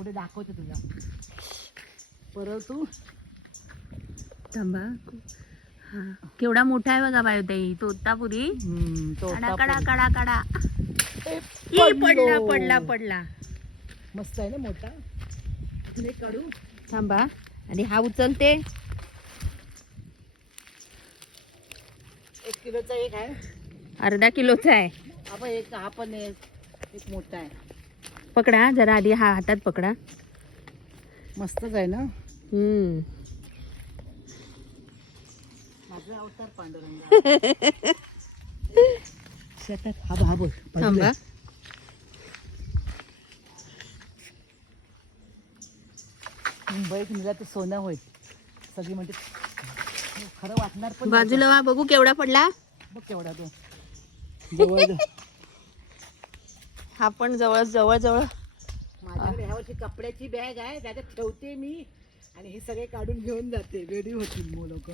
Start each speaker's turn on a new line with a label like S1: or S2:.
S1: पुढे दाखवते तुला. परत तू.
S2: थांबा. हा. केवढा मोठा आहे बघा बायोताई तोतापुरी. कडा कडा. कडा कडा. ई, पडला.
S1: पडलो.
S2: पडला
S1: मस्त आहे ना मोठा? एक काढू?
S2: थांबा. आणि हा उचलते.
S1: एक किलोचा एक आहे.
S2: अर्धा किलोचा आहे.
S1: आपण एक हा पण एक एक मोठा आहे.
S2: पकडा जरा आधी हा हातात पकडा.
S1: मस्तच आहे ना?
S2: हम्म.
S1: माझा अवतार पांडुरंग. शेतात हा बघ, हा बघ बाजूला
S2: थांबा.
S1: आहे. मुंबईत निघा ते सोनं होईल. सगळी म्हणते खरं वाटणार पण.
S2: बाजूला वा बघू केवढा पडला.
S1: बघ केवढा तो. जवळ
S2: हा पण जवळ जवळ जवळ
S1: माझ्याकडे ह्या वर्षी कपड्याची बॅग आहे त्याच्यात ठेवते मी. आणि हे सगळे काढून घेऊन जाते. रेडी होतील लोक.